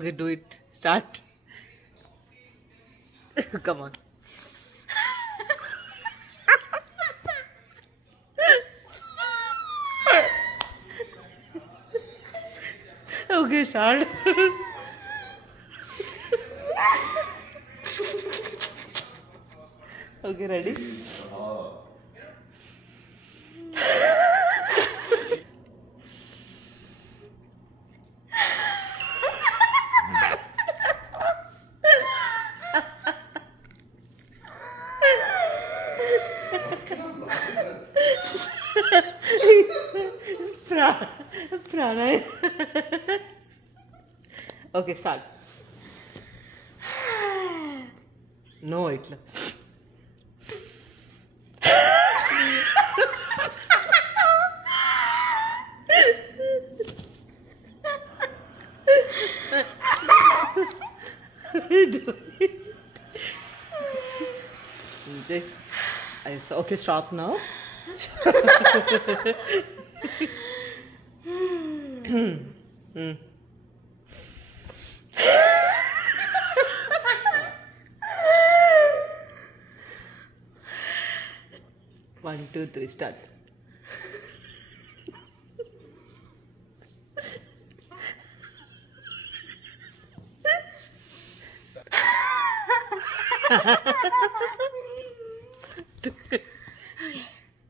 Okay, do it. Start. Come on. Okay, start. Okay, ready? Pranay. Okay, start. No, itla. Do it. Okay, stop now. One, two, three, start.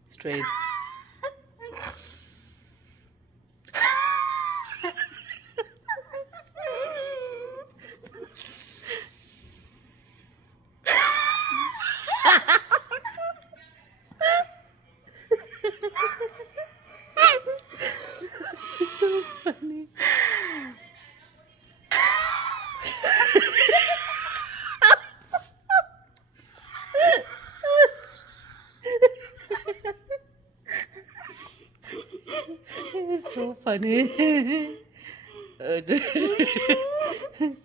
Straight. So funny. It's so funny.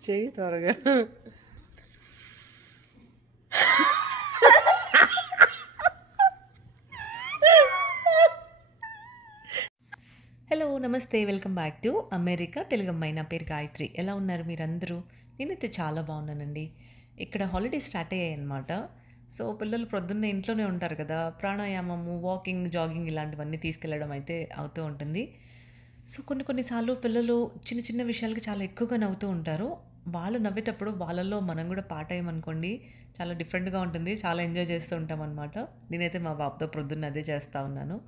Cheyi త్వరగా. Hello నమస్తే, welcome back to America Telugu అమ్మాయి. నా పేరు గాయత్రి. ఎలా ఉన్నారు మీరందరూ? నేనైతే చాలా బాగున్నానండి. ఇక్కడ హాలిడేస్ స్టార్ట్ అయ్యాయి అన్నమాట. సో పిల్లలు ప్రొద్దున్నే ఇంట్లోనే ఉంటారు కదా, ప్రాణాయామము, వాకింగ్, జాగింగ్ ఇలాంటివన్నీ తీసుకెళ్ళడం అయితే అవుతూ ఉంటుంది. సో కొన్నిసార్లు పిల్లలు చిన్న చిన్న విషయాలకి చాలా ఎక్కువగా నవ్వుతూ ఉంటారు. వాళ్ళు నవ్వేటప్పుడు వాళ్ళల్లో మనం కూడా పార్ట్ అయ్యామనుకోండి, చాలా డిఫరెంట్గా ఉంటుంది. చాలా ఎంజాయ్ చేస్తూ ఉంటాం అనమాట. నేనైతే మా బాబుతో ప్రొద్దున్న అదే చేస్తూ ఉన్నాను.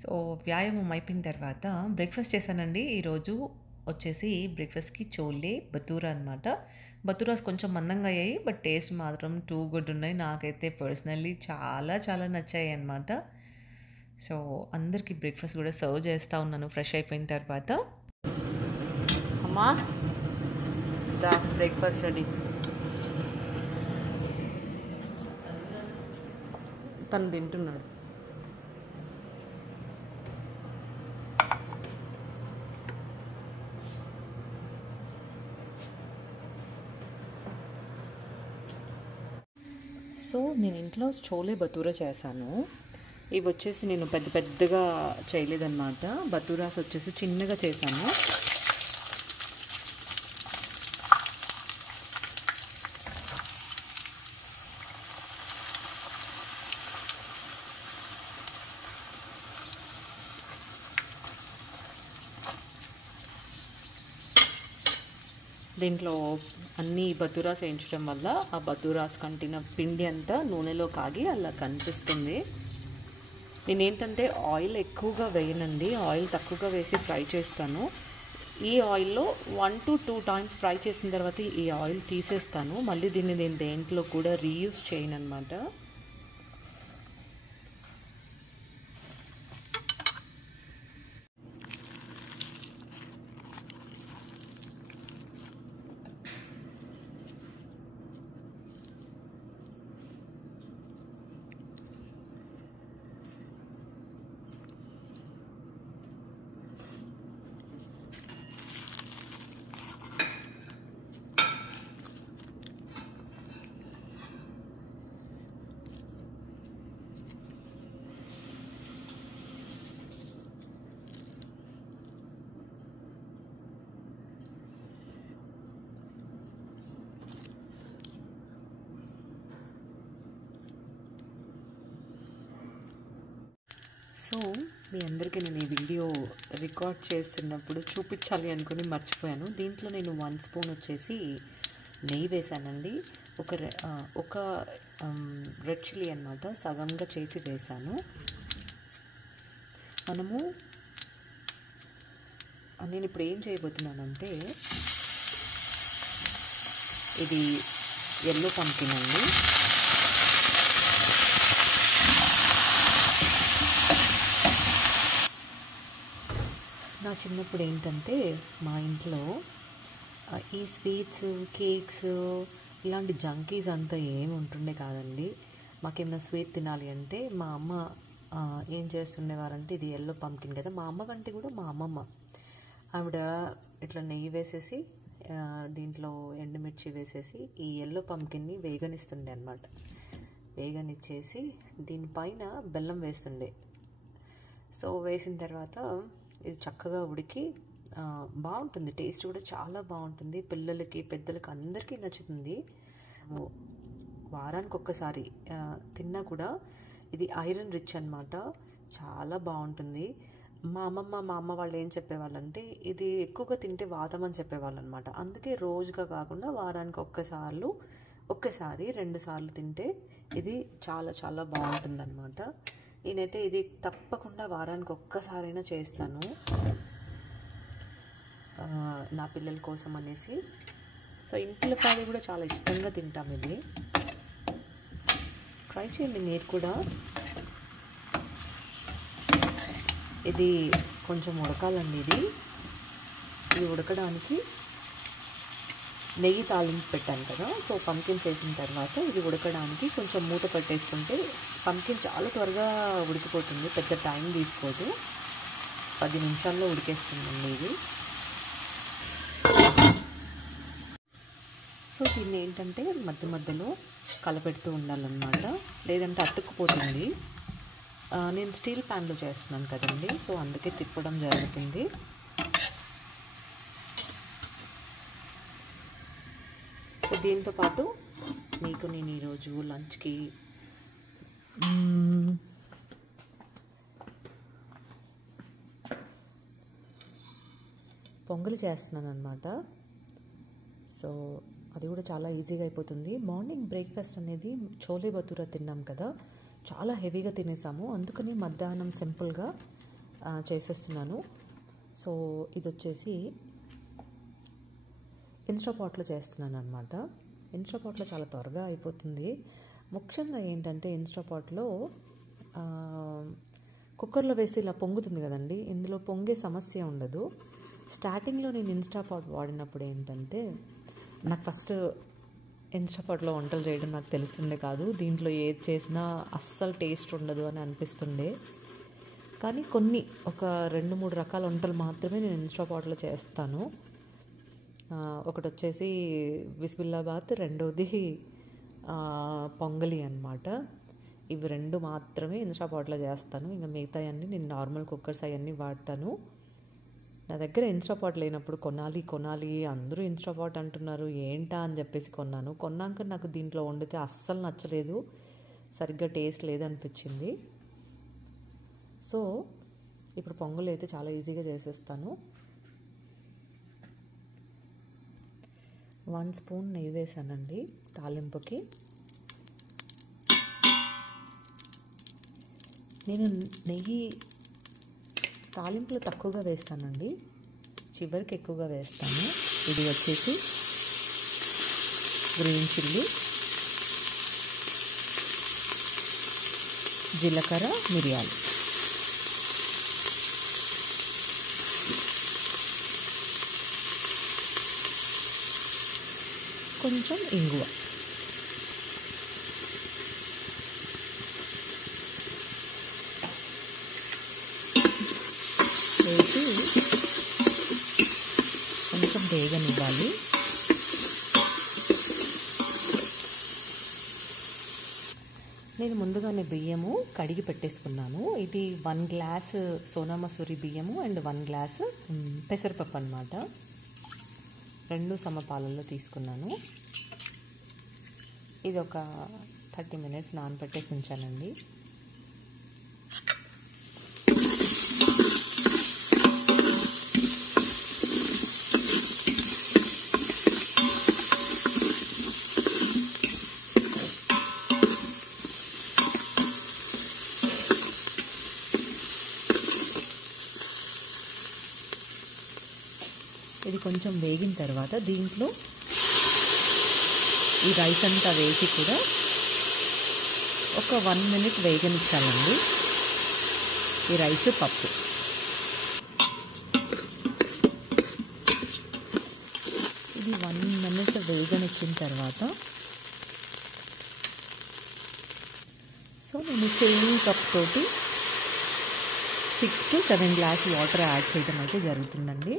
సో వ్యాయామం అయిపోయిన తర్వాత బ్రేక్ఫాస్ట్ చేశానండి. ఈరోజు వచ్చేసి బ్రేక్ఫాస్ట్కి చోలే బతూరా అనమాట. బతూరాస్ కొంచెం మందంగా అయ్యాయి, బట్ టేస్ట్ మాత్రం టూ గుడ్ ఉన్నాయి. నాకైతే పర్సనల్లీ చాలా చాలా నచ్చాయి అనమాట. సో అందరికీ బ్రేక్ఫాస్ట్ కూడా సర్వ్ చేస్తూ ఉన్నాను ఫ్రెష్ అయిపోయిన తర్వాత. అమ్మా దా బ్రేక్ఫాస్ట్ రెడీ. తను తింటున్నాడు. సో నేను ఇంట్లో చోలే బతూరా చేశాను. ఇవి వచ్చేసి నేను పెద్దగా చేయలేదన్నమాట. బతూరాస్ వచ్చేసి చిన్నగా చేశాను. దీంట్లో అన్ని బతూరాస్ వేయించడం వల్ల ఆ బతూరాస్ కంటిన పిండి అంతా నూనెలో కాగి అలా కనిపిస్తుంది. నేనేంటంటే ఆయిల్ ఎక్కువగా వేయనండి, ఆయిల్ తక్కువగా వేసి ఫ్రై చేస్తాను. ఈ ఆయిల్లో 1 to 2 times ఫ్రై చేసిన తర్వాత ఈ ఆయిల్ తీసేస్తాను. మళ్ళీ దీన్ని నేను దేంట్లో కూడా రీయూజ్ చేయను అనమాట. సో మీ అందరికీ నేను ఈ వీడియో రికార్డ్ చేస్తున్నప్పుడు చూపించాలి అనుకుని మర్చిపోయాను. దీంట్లో నేను 1 స్పూన్ వచ్చేసి నెయ్యి వేసానండి. ఒక రెడ్ చిల్లీ అనమాట సగంగా చేసి వేసాను. నేను ఇప్పుడు ఏం చేయబోతున్నానంటే ఇది ఎల్లో పంకిన్ అండి. నా చిన్నప్పుడు ఏంటంటే మా ఇంట్లో ఈ స్వీట్స్, కేక్స్ ఇలాంటి జంకీస్ అంతా ఏమి ఉంటుండే కాదండి. మాకేమైనా స్వీట్ తినాలి అంటే మా అమ్మ ఏం చేస్తుండేవారంటే, ఇది ఎల్లో పంకిన్ కదా, మా అమ్మ కంటే కూడా మా అమ్మమ్మ ఆవిడ ఇట్లా నెయ్యి వేసేసి దీంట్లో ఎండుమిర్చి వేసేసి ఈ ఎల్లో పంకిన్ని వేగనిస్తుండే అనమాట. వేగనిచ్చేసి దీనిపైన బెల్లం వేస్తుండే. సో వేసిన తర్వాత ఇది చక్కగా ఉడికి బాగుంటుంది. టేస్ట్ కూడా చాలా బాగుంటుంది. పిల్లలకి, పెద్దలకి అందరికీ నచ్చుతుంది. వారానికి ఒక్కసారి తిన్నా కూడా ఇది ఐరన్ రిచ్ అనమాట. చాలా బాగుంటుంది. మా అమ్మ వాళ్ళు ఏం చెప్పేవాళ్ళంటే ఇది ఎక్కువగా తింటే వాతం అని చెప్పేవాళ్ళు అనమాట. అందుకే రోజుగా కాకుండా వారానికి ఒక్కసారి 2 సార్లు తింటే ఇది చాలా చాలా బాగుంటుంది అనమాట. నేనైతే ఇది తప్పకుండా వారానికి ఒక్కసారైనా చేస్తాను నా పిల్లల కోసం అనేసి. సో ఇంట్లో పాది కూడా చాలా ఇష్టంగా తింటాం. ఇది ట్రై చేయండి మీరు కూడా. ఇది కొంచెం ఉడకాలండి. ఇది ఉడకడానికి నెయ్యి తాలింపు పెట్టాను కదా, సో పంకిన్స్ వేసిన తర్వాత ఇది ఉడకడానికి కొంచెం మూత పెట్టేసుకుంటే పంకిన్ చాలా త్వరగా ఉడికిపోతుంది. పెద్ద టైం తీసుకోదు, 10 నిమిషాల్లో ఉడికేస్తుందండి ఇది. సో దీన్ని ఏంటంటే మధ్యలో కలపెడుతూ ఉండాలన్నమాట, లేదంటే అతుక్కుపోతుంది. నేను స్టీల్ ప్యాన్లో చేస్తున్నాను కదండి, సో అందుకే తిప్పడం జరుగుతుంది. సో దీంతోపాటు మీకు నేను ఈరోజు లంచ్కి పొంగలి చేస్తున్నాను అనమాట. సో అది కూడా చాలా ఈజీగా అయిపోతుంది. మార్నింగ్ బ్రేక్ఫాస్ట్ అనేది చోలే భటూరా తిన్నాం కదా, చాలా హెవీగా తినేసాము. అందుకని మధ్యాహ్నం సింపుల్గా చేసేస్తున్నాను. సో ఇది వచ్చేసి ఇన్స్టాపాట్లో చేస్తున్నాను అనమాట. ఇన్స్టాపాట్లో చాలా త్వరగా అయిపోతుంది. ముఖ్యంగా ఏంటంటే ఇన్స్టాపాట్లో కుక్కర్లో వేసి ఇలా పొంగుతుంది కదండి, ఇందులో పొంగే సమస్య ఉండదు. స్టార్టింగ్లో నేను ఇన్స్టాపాట్ వాడినప్పుడు ఏంటంటే నాకు ఫస్ట్ ఇన్స్టాపాట్లో వంటలు చేయడం నాకు తెలుస్తుండే కాదు. దీంట్లో ఏది చేసినా అస్సలు టేస్ట్ ఉండదు అని అనిపిస్తుండే. కానీ ఒక 2-3 రకాల వంటలు మాత్రమే నేను ఇన్స్టాపాట్లో చేస్తాను. ఒకటి వచ్చేసి బిస్మిల్లాబాత్, రెండోది పొంగలి అన్నమాట. ఇవి 2 మాత్రమే ఇన్స్టాపాట్లో చేస్తాను. ఇంకా మిగతా అన్నీ నేను నార్మల్ కుక్కర్స్ అవన్నీ వాడతాను. నా దగ్గర ఇన్స్టాపాట్ లేనప్పుడు కొనాలి అందరూ ఇన్స్టాపాట్ అంటున్నారు ఏంటా అని చెప్పేసి కొన్నాక నాకు దీంట్లో వండితే అస్సలు నచ్చలేదు, సరిగ్గా టేస్ట్ లేదనిపించింది. సో ఇప్పుడు పొంగల్ అయితే చాలా ఈజీగా చేసేస్తాను. 1 స్పూన్ నెయ్యి వేసానండి తాలింపుకి. నేను నెయ్యి తాలింపులో తక్కువగా వేస్తానండి, చివరికి ఎక్కువగా వేస్తాను. ఇది వచ్చేసి గ్రీన్ చిల్లీ, జీలకర్ర, మిరియాలు. కొంచెం ఇంగువ. వేసి కొంచెం వేగనివ్వాలి. నేను ముందుగానే బియ్యము కడిగి పెట్టేసుకున్నాను. ఇది 1 గ్లాస్ సోనా మసూరి బియ్యము అండ్ 1 గ్లాస్ పెసరపప్పు అన్నమాట. 2 సమపాలల్లో తీసుకున్నాను. ఇది ఒక 30 మినిట్స్ నానబెట్టేసి ఉంచానండి. కొంచెం వేగిన తర్వాత దీంట్లో ఈ రైస్ అంతా వేసి కూడా ఒక 1 మినిట్ వేగనిచ్చాలండి ఈ రైస్ పప్పు. ఇది 1 మినిట్ వేగనిచ్చిన తర్వాత సో నేను సేమ్ కప్ తోటి 6 to 7 గ్లాస్ వాటర్ యాడ్ చేయడం అయితే జరుగుతుందండి.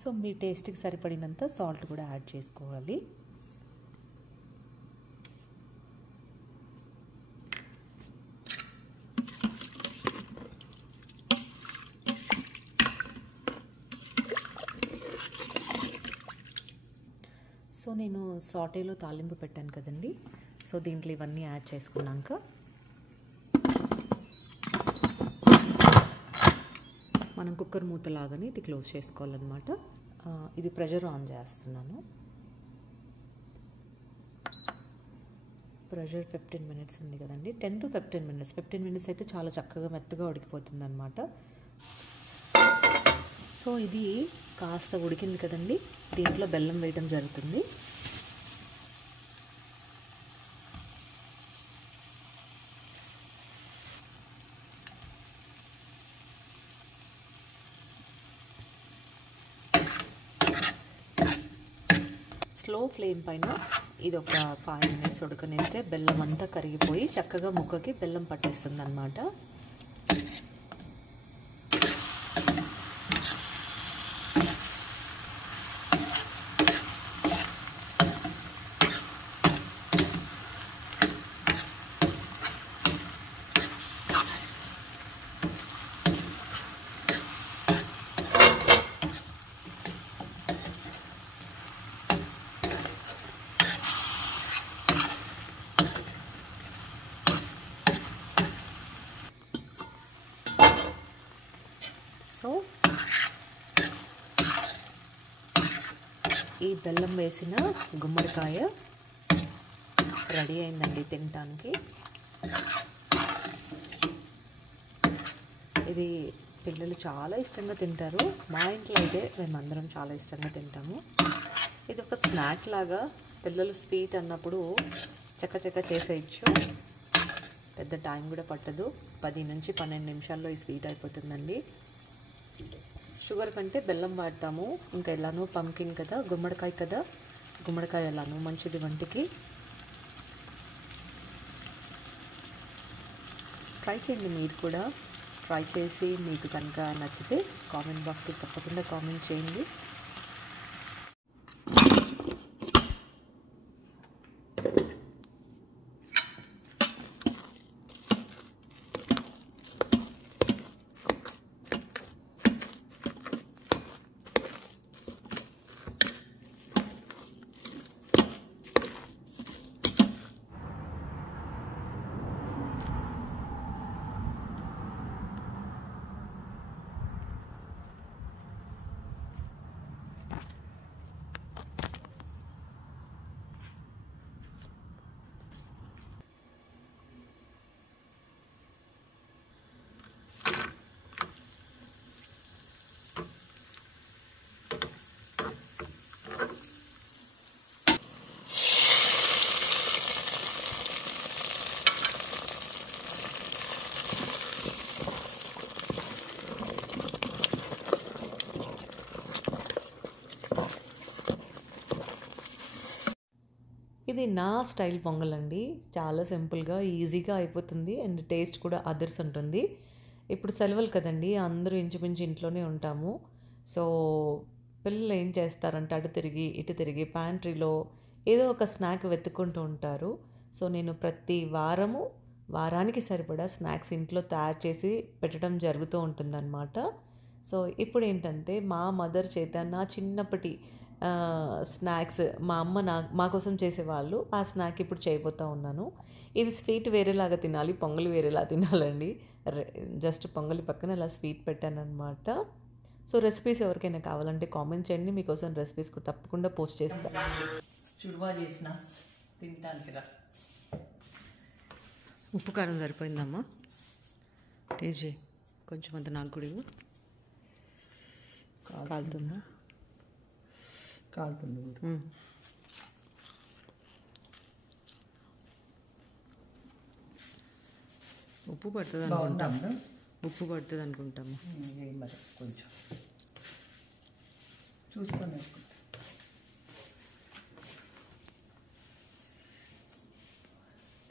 సో మీ టేస్ట్కి సరిపడినంత సాల్ట్ కూడా యాడ్ చేసుకోవాలి. సో నేను సాటేలో తాలింపు పెట్టాను కదండి, సో దీంట్లో ఇవన్నీ యాడ్ చేసుకున్నాక మనం కుక్కర్ మూతలాగానే ఇది క్లోజ్ చేసుకోవాలన్నమాట. ఇది ప్రెషర్ ఆన్ చేస్తున్నాను. ప్రెషర్ 15 మినిట్స్ ఉంది కదండి, 10 to 15 మినిట్స్. 15 మినిట్స్ అయితే చాలా చక్కగా మెత్తగా ఉడికిపోతుంది అనమాట. సో ఇది కాస్త ఉడికింది కదండి, దీంట్లో బెల్లం వేయడం జరుగుతుంది. స్లో ఫ్లేమ్ పైన ఇది ఒక 5 మినిట్స్ ఉడకనిస్తే బెల్లం అంతా కరిగిపోయి చక్కగా ముక్కకి బెల్లం పట్టేస్తుంది అన్నమాట. సో ఈ బెల్లం వేసిన గుమ్మడికాయ రెడీ అయిందండి తినటానికి. ఇది పిల్లలు చాలా ఇష్టంగా తింటారు. మా ఇంట్లో అయితే మేమందరం చాలా ఇష్టంగా తింటాము. ఇది ఒక స్నాక్ లాగా పిల్లలు స్వీట్ అన్నప్పుడు చక్కచక్క చేసేయచ్చు. పెద్ద టైం కూడా పట్టదు, 10 నుంచి 12 నిమిషాల్లో ఈ స్వీట్ అయిపోతుందండి. షుగర్ కంటే బెల్లం వాడతాము, ఇంకా ఎలానో పంకిన్ కదా, గుమ్మడికాయ కదా, గుమ్మడికాయ ఎలానో మంచిది వంటికి. ట్రై చేయండి మీరు కూడా. ట్రై చేసి మీకు కనుక నచ్చితే కామెంట్ బాక్స్లో తప్పకుండా కామెంట్ చేయండి. ఇది నా స్టైల్ పొంగల్ అండి. చాలా సింపుల్గా ఈజీగా అయిపోతుంది అండ్ టేస్ట్ కూడా అదర్స్ ఉంటుంది. ఇప్పుడు సెలవులు కదండి, అందరూ ఇంచుమించు ఇంట్లోనే ఉంటాము. సో పిల్లలు ఏం చేస్తారంటే అటు తిరిగి ఇటు తిరిగి ప్యాంట్రీలో ఏదో ఒక స్నాక్ వెతుక్కుంటూ ఉంటారు. సో నేను ప్రతి వారానికి సరిపడా స్నాక్స్ ఇంట్లో తయారు చేసి పెట్టడం జరుగుతూ ఉంటుందన్నమాట. సో ఇప్పుడు ఏంటంటే మా మదర్ చేత నా చిన్నప్పటి స్నాక్స్ మా అమ్మ మా కోసం చేసేవాళ్ళు, ఆ స్నాక్ ఇప్పుడు చేయబోతూ ఉన్నాను. ఇది స్వీట్ వేరేలాగా తినాలి, పొంగలి వేరేలా తినాలండి. జస్ట్ పొంగలి పక్కన అలా స్వీట్ పెట్టానన్నమాట. సో రెసిపీస్ ఎవరికైనా కావాలంటే కామెంట్ చేయండి, మీకోసం రెసిపీస్ తప్పకుండా పోస్ట్ చేస్తాను. చుడువా చేసిన తినటానికి రా. ఉప్పు కారం సరిపోయిందమ్మా, టేస్ట్ చేయి. కొంచెం అంత నాకు కూడా ఇవ్వు. కాలుతుందా? కాలుతుంది. ఉప్పు పడుతుంది అనుకుంటాము. ఉప్పు పడుతుంది అనుకుంటాము. మరి కొంచెం చూసుకొని వేసుకుంటాం.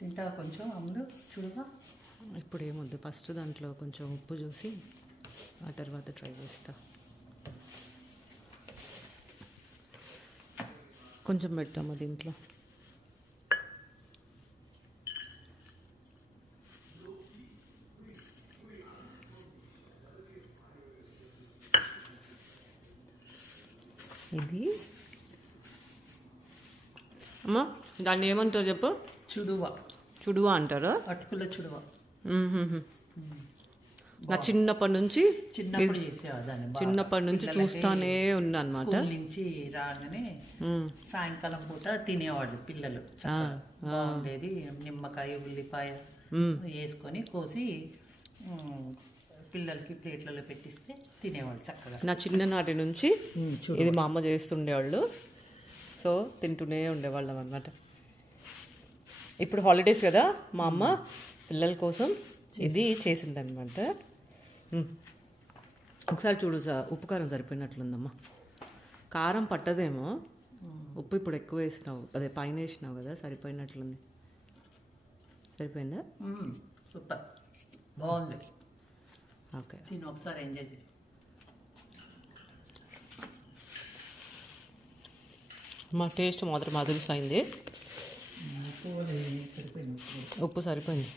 తింటావా కొంచెం అమ్ముడు చూడగా? ఇప్పుడు ఏమొద్దు, ఫస్ట్ దాంట్లో కొంచెం ఉప్పు చూసి ఆ తర్వాత ట్రై చేస్తా. కొంచెం పెట్టాము దీంట్లో. ఇది అమ్మా దాన్ని ఏమంటారు చెప్పు? చుడువా. చుడువా అంటారా? అటుకుల చుడువా. నా చిన్నప్పటి నుంచి చిన్నప్పుడు చేసేవాదాన్ని. చిన్నప్పటి నుంచి చూస్తానే ఉన్నా అనమాట. నుంచి రాగానే సాయంకాలం పూట తినేవాళ్ళు పిల్లలు. బాగుండేది. నిమ్మకాయ ఉల్లిపాయ వేసుకొని కోసి పిల్లలకి ప్లేట్లలో పెట్టిస్తే తినేవాళ్ళు చక్కగా. నా చిన్ననాటి నుంచి ఇది మా అమ్మ చేస్తుండేవాళ్ళు, సో తింటూనే ఉండేవాళ్ళం అనమాట. ఇప్పుడు హాలిడేస్ కదా, మా అమ్మ పిల్లల కోసం ఇది చేసిందనమాట. ఒకసారి చూడు సార్, ఉప్పు కారం సరిపోయినట్లుందమ్మా. కారం పట్టదేమో, ఉప్పు ఇప్పుడు ఎక్కువ వేసినావు, అదే పైన వేసినావు కదా, సరిపోయినట్లుంది. సరిపోయిందా? సూపర్, బాగుంది. ఓకే, తిని ఒకసారి ఎంజాయ్ చేయి. మా టేస్ట్ మాత్రం అదిరిపోయింది. ఉప్పు సరిపోయింది.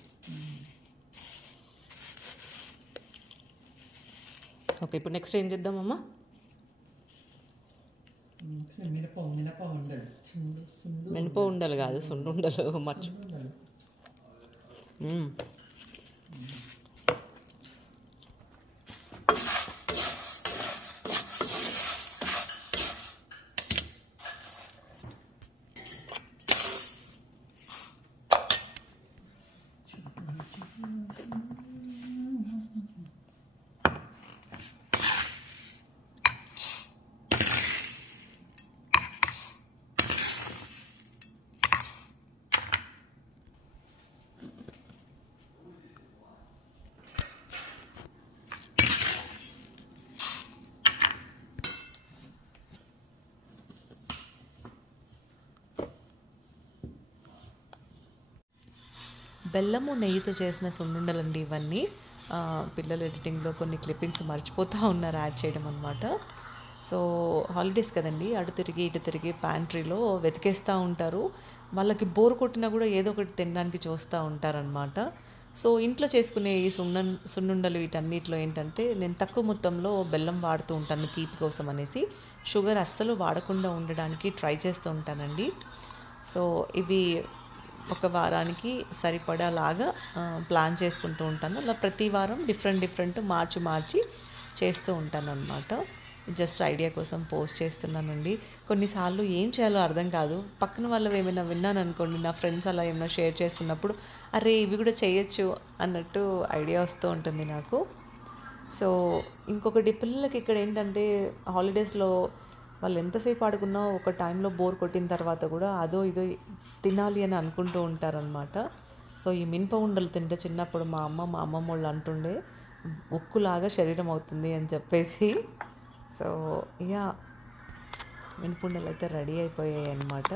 ఓకే, ఇప్పుడు నెక్స్ట్ ఏం చేద్దామమ్మా? మినప ఉండలు కాదు, సుండు ఉండలు. మర్చి బెల్లము నెయ్యితో చేసిన సున్నుండలండి ఇవన్నీ. పిల్లలు ఎడిటింగ్లో కొన్ని క్లిప్పింగ్స్ మర్చిపోతూ ఉన్నారు యాడ్ చేయడం అనమాట. సో హాలిడేస్ కదండి, అటు తిరిగి ఇటు తిరిగి ప్యాంట్రీలో వెతికేస్తూ ఉంటారు. వాళ్ళకి బోర్ కొట్టినా కూడా ఏదో ఒకటి తినడానికి చూస్తూ ఉంటారనమాట. సో ఇంట్లో చేసుకునే ఈ సున్నుండలు వీటన్నిటిలో ఏంటంటే నేను తక్కువ మొత్తంలో బెల్లం వాడుతూ ఉంటాను తీపి కోసం అనేసి. షుగర్ అస్సలు వాడకుండా ఉండడానికి ట్రై చేస్తూ ఉంటానండి. సో ఇవి ఒక వారానికి సరిపడాలాగా ప్లాన్ చేసుకుంటూ ఉంటాను. అలా ప్రతి వారం డిఫరెంట్ మార్చి చేస్తూ ఉంటాను అనమాట. జస్ట్ ఐడియా కోసం పోస్ట్ చేస్తున్నానండి. కొన్నిసార్లు ఏం చేయాలో అర్థం కాదు. పక్కన వాళ్ళు ఏమైనా విన్నాను అనుకోండి, నా ఫ్రెండ్స్ అలా ఏమైనా షేర్ చేసుకున్నప్పుడు అరే ఇవి కూడా చేయొచ్చు అన్నట్టు ఐడియా వస్తూ ఉంటుంది నాకు. సో ఇంకొకటి, పిల్లలకి ఇక్కడ ఏంటంటే హాలిడేస్లో వాళ్ళు ఎంతసేపు ఆడుకున్నా ఒక టైంలో బోర్ కొట్టిన తర్వాత కూడా అదో ఇదో తినాలి అని అనుకుంటూ ఉంటారనమాట. సో ఈ మినప ఉండలు తింటే చిన్నప్పుడు మా అమ్మమ్మ వాళ్ళు అంటుండే ఉక్కులాగా శరీరం అవుతుంది అని చెప్పేసి. సో యా, మినపుండలు అయితే రెడీ అయిపోయాయి అన్నమాట.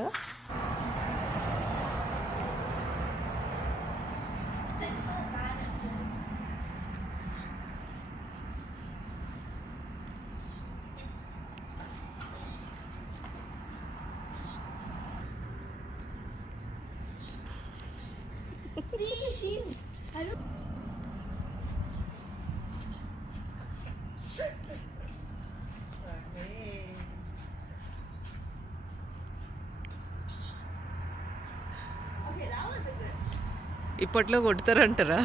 ఇప్పట్లో కొడతారంటారా?